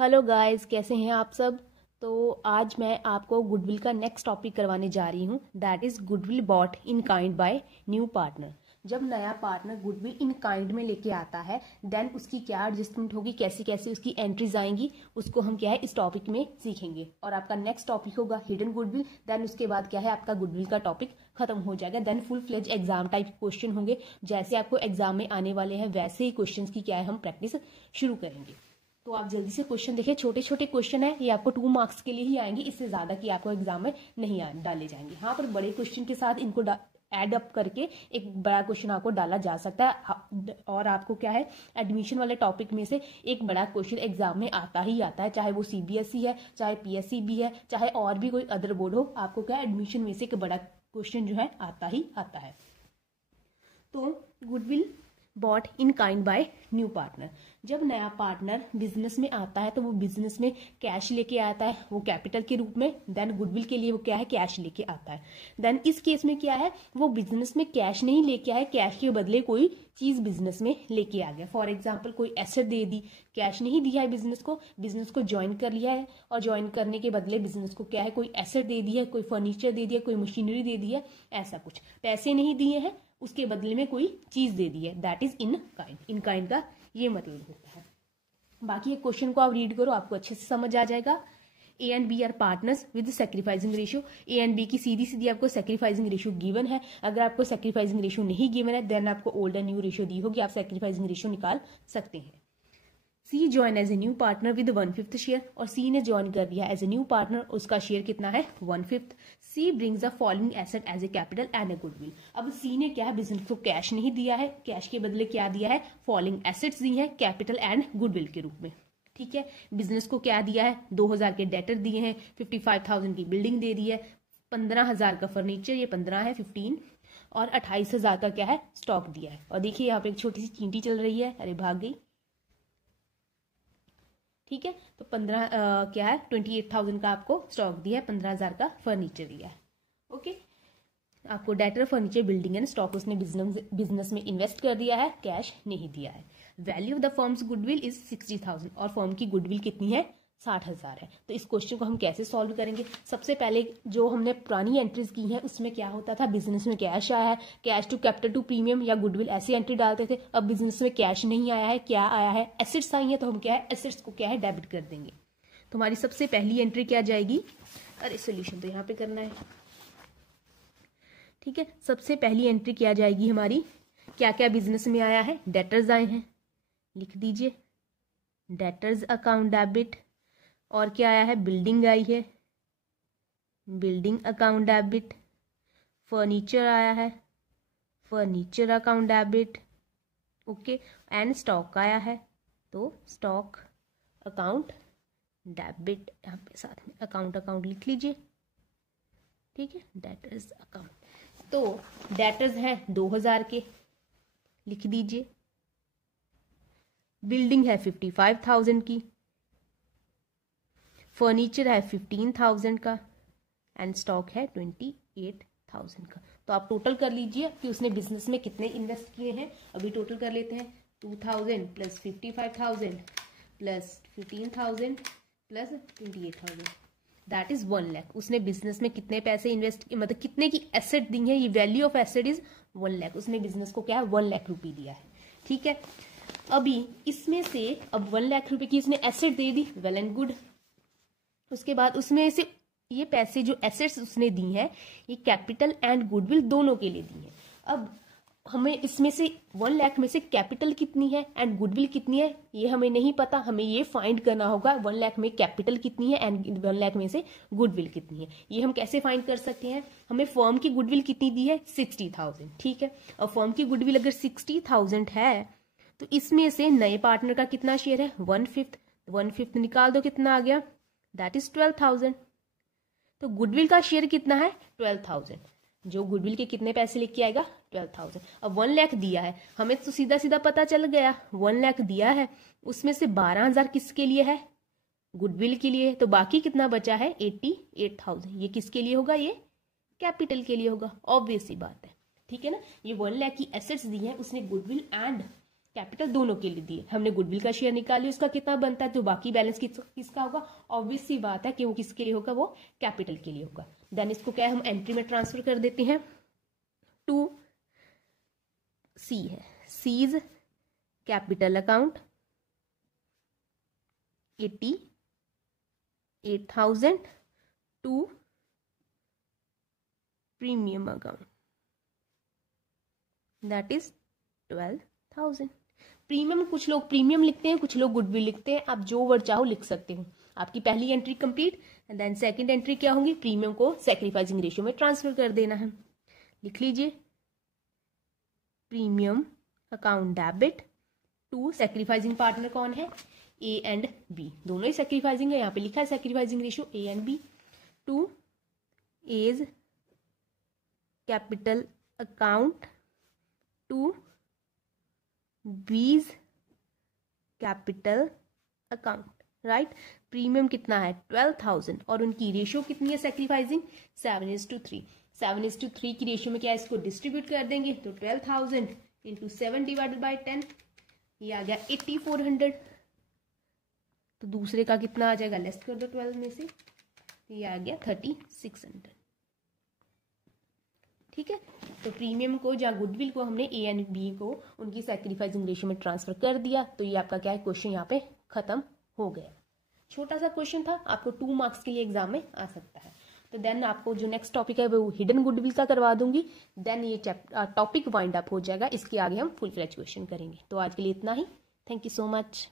Hello guys, कैसे हैं आप सब। तो आज मैं आपको गुडविल का नेक्स्ट टॉपिक करवाने जा रही हूँ, that is goodwill bought in kind by new partner. जब नया पार्टनर गुडविल इन काइंड में लेके आता है, देन उसकी क्या एडजस्टमेंट होगी, कैसी कैसी उसकी एंट्रीज आएंगी, उसको हम क्या है इस टॉपिक में सीखेंगे। और आपका नेक्स्ट टॉपिक होगा हिडन गुडविल। देन उसके बाद क्या है आपका गुडविल का टॉपिक खत्म हो जाएगा। Then full fledge exam type question होंगे, जैसे आपको एग्जाम में आने वाले हैं वैसे ही क्वेश्चन की क्या है हम प्रैक्टिस शुरू करेंगे। तो आप जल्दी से क्वेश्चन देखिए, छोटे छोटे क्वेश्चन है, ये आपको 2 मार्क्स के लिए ही आएंगे, इससे ज्यादा कि आपको एग्जाम में नहीं डाले जाएंगे। हाँ, पर बड़े क्वेश्चन के साथ इनको एड अप करके एक बड़ा क्वेश्चन आपको डाला जा सकता है। और आपको क्या है एडमिशन वाले टॉपिक में से एक बड़ा क्वेश्चन एग्जाम में आता ही आता है, चाहे वो सीबीएसई है, चाहे पीएससी भी है, चाहे और भी कोई अदर बोर्ड हो, आपको क्या एडमिशन में से एक बड़ा क्वेश्चन जो है आता ही आता है। तो goodwill bought in kind by new partner. जब नया पार्टनर बिजनेस में आता है तो वो बिजनेस में कैश लेके आता है, वो कैपिटल के रूप में। देन गुडविल के लिए वो क्या है कैश लेके आता है। देन इस केस में क्या है वो बिजनेस में कैश नहीं लेके आए, कैश के बदले कोई चीज बिजनेस में लेके आ गया। फॉर एग्जाम्पल कोई एसेट दे दी, कैश नहीं दिया है बिजनेस को ज्वाइन कर लिया है, और ज्वाइन करने के बदले बिजनेस को क्या है कोई एसेट दे दिया, कोई फर्नीचर दे दिया, कोई मशीनरी दे दी है, ऐसा कुछ। पैसे नहीं दिए हैं, उसके बदले में कोई चीज दे दी है, that is in kind. In kind का ये मतलब होता है। बाकी एक क्वेश्चन को आप रीड करो, आपको अच्छे से समझ आ जाएगा। A and B are partners with sacrificing ratio. A and B की सीधी सीधी आपको सैक्रिफाइसिंग रेशियो गिवन है। अगर आपको सैक्रिफाइसिंग रेशियो नहीं गिवन है, देन आपको ओल्ड एंड न्यू रेशियो दी होगी, आप सैक्रिफाइसिंग रेशियो निकाल सकते हैं। C join as a new partner with 1/5 share, और सी ने ज्वाइन कर दिया एज ए न्यू पार्टनर, उसका शेयर कितना है 1/5। C brings the following asset as a capital and a goodwill. अब सी ने क्या है बिजनेस को कैश नहीं दिया है, कैश के बदले क्या दिया है फॉलोइंग एसेट्स दी है कैपिटल एंड गुडविल के रूप में। ठीक है, बिजनेस को क्या दिया है 2000 के डेटर दिए हैं, 55,000 की बिल्डिंग दे दी है, 15,000 का फर्नीचर, ये 15 है 15, और 28,000 का क्या है स्टॉक दिया है। और देखिए यहाँ पे एक छोटी सी चींटी चल रही है, अरे भाग गई। ठीक है, तो 15 क्या है 28,000 का आपको स्टॉक दिया है, 15,000 का फर्नीचर दिया है। ओके, आपको debtor furniture building and stock उसने बिजनेस में इन्वेस्ट कर दिया है, कैश नहीं दिया है। Value of the firms goodwill is 60,000, और फर्म की गुडविल कितनी है 60,000 है। तो इस क्वेश्चन को हम कैसे सॉल्व करेंगे। सबसे पहले जो हमने पुरानी एंट्रीज की हैं उसमें क्या होता था, बिजनेस में कैश आया है, cash to capital to premium या गुडविल ऐसी एंट्री डालते थे। अब बिजनेस में कैश नहीं आया है, क्या आया है एसेट्स आई है, तो हम क्या है एसेट्स को क्या है डेबिट कर देंगे। तो हमारी सबसे पहली एंट्री क्या जाएगी, अरे सोल्यूशन तो यहाँ पे करना है। ठीक है, सबसे पहली एंट्री क्या जाएगी हमारी, क्या क्या बिजनेस में आया है, डेटर्स आए हैं, लिख दीजिए डेटर्स अकाउंट डेबिट। और क्या आया है बिल्डिंग आई है, बिल्डिंग अकाउंट डेबिट। फर्नीचर आया है, furniture account debit. Okay, and stock आया है, तो स्टॉक अकाउंट डेबिट। यहाँ पे साथ में अकाउंट लिख लीजिए। ठीक है, डेटर्स अकाउंट। तो डेटर्स हैं 2000 के, लिख दीजिए। बिल्डिंग है 55,000 की, फर्नीचर है 15,000 का, एंड स्टॉक है 28,000 का। तो आप टोटल कर लीजिए कि उसने बिजनेस में कितने इन्वेस्ट किए हैं। अभी टोटल कर लेते हैं, 2000 plus 55,000 plus 15,000 plus 28,000, that is 1 lakh. उसने बिजनेस में कितने पैसे इन्वेस्ट किए, मतलब कितने की एसेट दी है, ये value of asset is 1 lakh. उसने बिजनेस को क्या है 1 लाख रुपए दिया है। ठीक है, अभी इसमें से अब 1 लाख रुपए की इसने asset they the, well and good. उसके बाद उसमें से ये पैसे जो एसेट्स उसने दी हैं ये कैपिटल एंड गुडविल दोनों के लिए दी है। अब हमें इसमें से 1 लाख में से कैपिटल कितनी है एंड गुडविल कितनी है ये हमें नहीं पता, हमें ये फाइंड करना होगा 1 लाख में कैपिटल कितनी है एंड 1 लाख में से गुडविल कितनी है। ये हम कैसे फाइंड कर सकते हैं, हमें फर्म की गुडविल कितनी दी है 60,000। ठीक है, और फर्म की गुडविल अगर 60,000 है तो इसमें से नए पार्टनर का कितना शेयर है 1/5, 1/5 निकाल दो, कितना आ गया दैट इज 12,000। तो गुडविल का शेयर कितना है 12,000, जो गुडविल के कितने पैसे लेके आएगा 12,000। अब 1 लाख दिया है, हमें तो सीधा सीधा पता चल गया 1 लाख दिया है, उसमें से 12,000 किसके लिए है गुडविल के लिए, तो बाकी कितना बचा है 88,000। ये किसके लिए होगा, ये कैपिटल के लिए होगा, ऑब्वियस सी बात है। ठीक है ना, ये 1 लाख की एसेट्स दी है उसने गुडविल एंड कैपिटल दोनों के लिए दिए, हमने गुडविल का शेयर निकाल लिया, उसका कितना बनता है, तो बाकी बैलेंस किसका होगा, ऑब्वियस सी बात है कि वो किसके लिए होगा, वो कैपिटल के लिए होगा। देन इसको क्या है, हम एंट्री में ट्रांसफर कर देते हैं टू सी है, C's capital account 88,000 to premium account that is 12,000। Premium कुछ लोग प्रीमियम लिखते हैं, कुछ लोग गुडविल लिखते हैं, आप जो वर्ड चाहो लिख सकते हो। आपकी पहली entry complete, and then second entry क्या होगी, प्रीमियम को सैक्रिफाइसिंग रेशियो में ट्रांसफर कर देना है। लिख लीजिए premium account debit to sacrificing partner कौन है, ए एंड बी, दोनों ही सैक्रिफाइसिंग है, यहाँ पे लिखा है sacrificing ratio A and B, to A's capital account to B's capital account, right. Premium कितना है 12,000 और उनकी रेशियो कितनी है सैक्रिफाइसिंग 7:3, 7:3 की रेशियो में क्या इसको डिस्ट्रीब्यूट कर देंगे, तो 12,000 इंटू 7 डिवाइडेड बाई 10, ये आ गया 8400। तो दूसरे का कितना आ जाएगा, लेस कर दो 12 में से, ये आ गया 3600, ठीक है। तो प्रीमियम को या गुडविल को हमने ए एंड बी को उनकी सैक्रिफाइसिंग रेशियो में ट्रांसफर कर दिया, तो ये आपका क्या है, क्वेश्चन यहाँ पे खत्म हो गया। छोटा सा क्वेश्चन था, आपको 2 मार्क्स के लिए एग्जाम में आ सकता है। तो देन आपको जो नेक्स्ट टॉपिक है वो हिडन गुडविल का करवा दूंगी, देन ये टॉपिक वाइंड अप हो जाएगा, इसके आगे हम फुल फ्लेज क्वेश्चन करेंगे। तो आज के लिए इतना ही, थैंक यू सो मच।